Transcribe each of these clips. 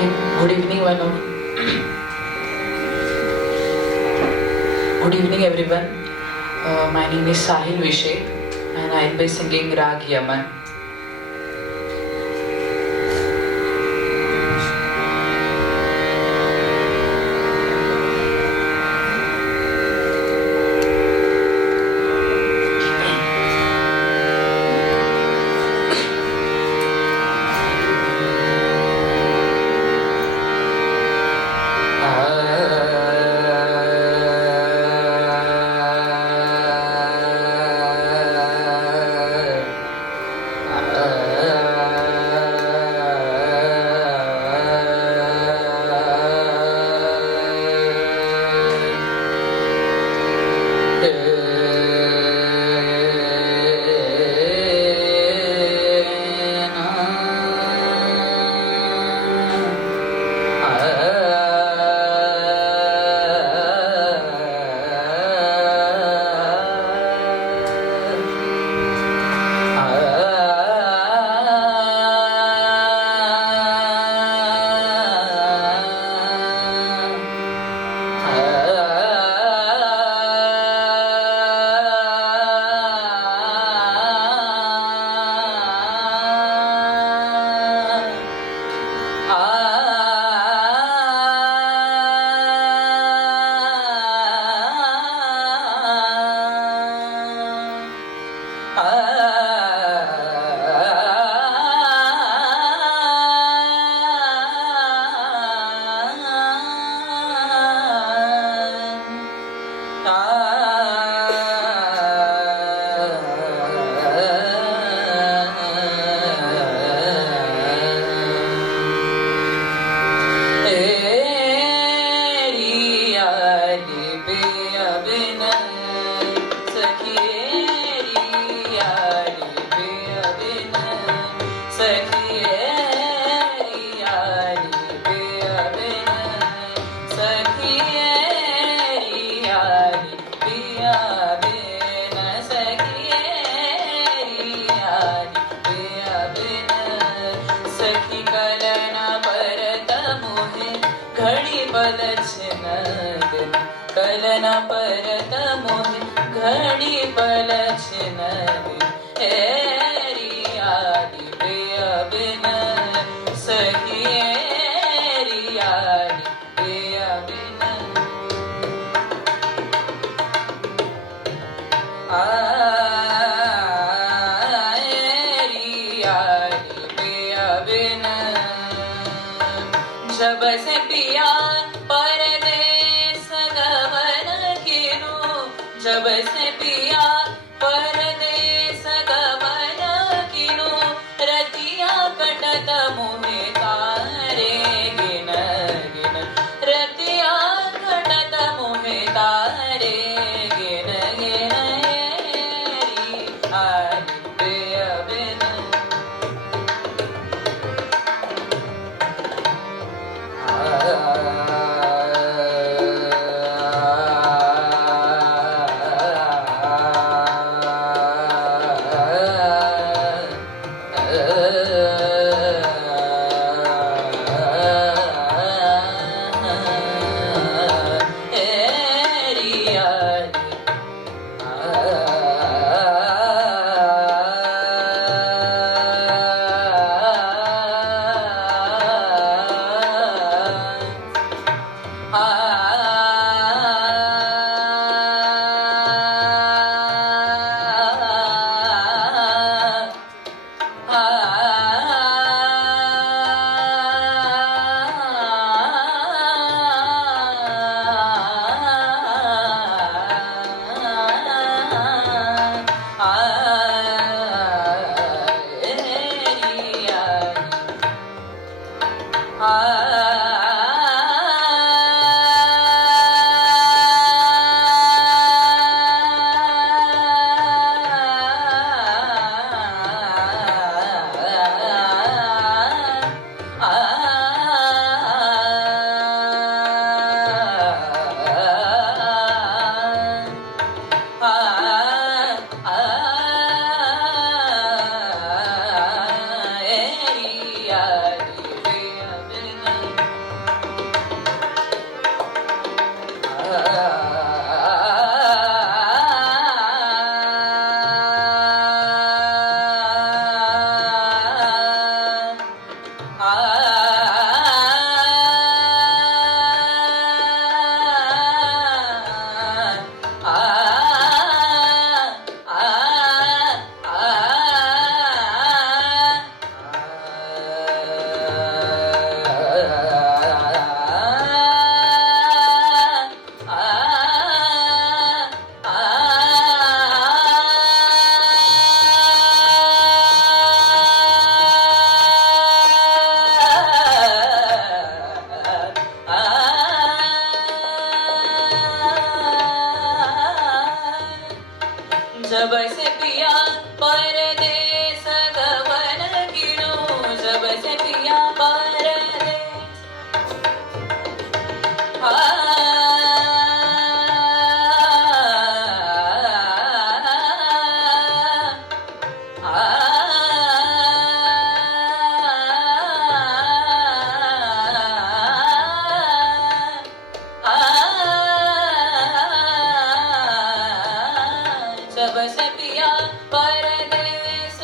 Good evening, one of. Good evening, everyone. My name is Sahil Vishay, and I'll be singing Rag Yaman. कलना परत मोहि घड़ी पलछन एरियादी प्रिय बिन सखी एरियादी प्रिय बिन एरियादी प्रिय बिन जब से पिया जब से पिया परदेस गमन किनु रतिया कटत मोहे तारे गिन गिन रतिया कटत मोहे तारे गिन गिन आदि प्रिय बिन जब से पिया परदेस गवन गिरो, जब से पिया परदेस जब से पिया परदेस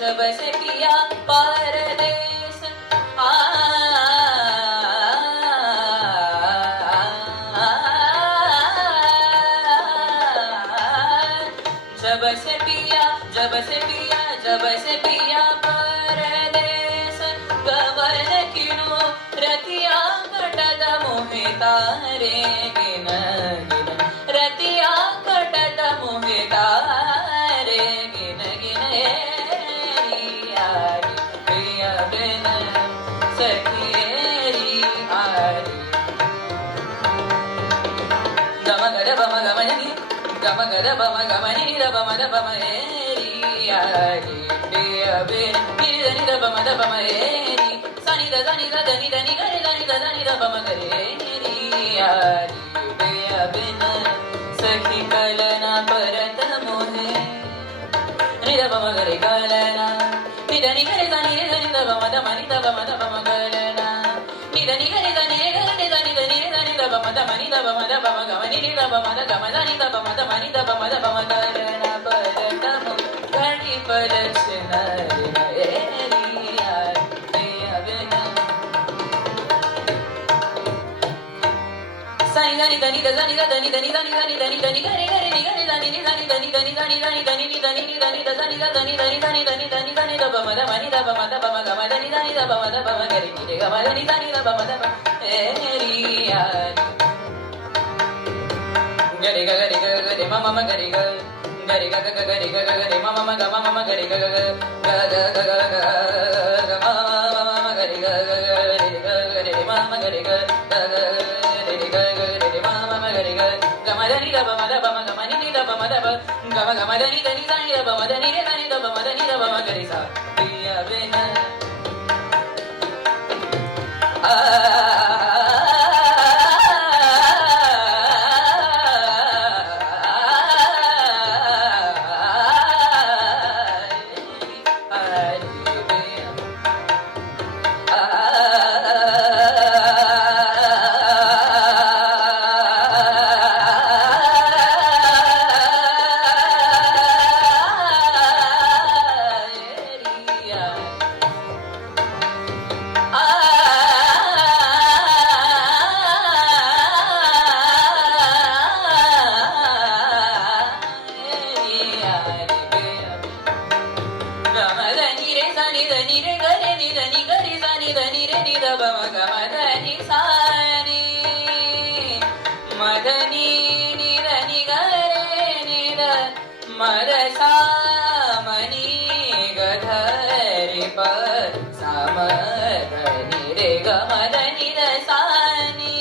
जब से पिया परदेस जब से पिया जब से पिया जब से पिया परदेस गवन किनो रतिया कटद मोहे तारे गिन गिन रतिया कटद मोहे तारे गिन गिन गम गद बम गमनि द बम द बम हेरी आरी पिया बिन नी द बम द बम हेरी सनि द द नी द नी गरे द नी द बम गरे हेरी आरी पिया बिन सखी कलना परत मोहे नी द बम गरे कलना नी द नी गरे द नी द बम द मनि द बम कलना नी द नी गरे द नी द बम द मनि द बम गमनि नी द बम द गम द नी द बम द मनि द बम कलना परत मो घड़ी परस नरी हेरी पिया बिन सनि द नी द नी द द नी द नी द नी द नी द नी द नी द नी गरे गरे नी गरे द नी नी द नी द नी द नी द नी द नी द नी नी द नी नी द नी द द नी द द नी द नी द नी द नी द नी द नी द बम द मनि द बम गम द नी द नी द बम गरे नी रे गम द नी द नी द बम हेरी गरे ग गरे ग गरे म म गरे ग गरे ग ग गरे ग गरे म म ग म गरे ग ग ग ग ग ग म म गरे ग गरे ग गरे म म गरे ग ग रे ग गरे म म गरे ग ग म द नी द बम ग म नी द बम द ब ग म ग म द नी द नी द नी द बम द नी रे द नी द बम द नी द बम गरे सा पिया बिन मदनी निरनि गरे निर मरसा मनी गधरि प समदनि रे गमदनि रसानि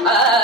Yeah.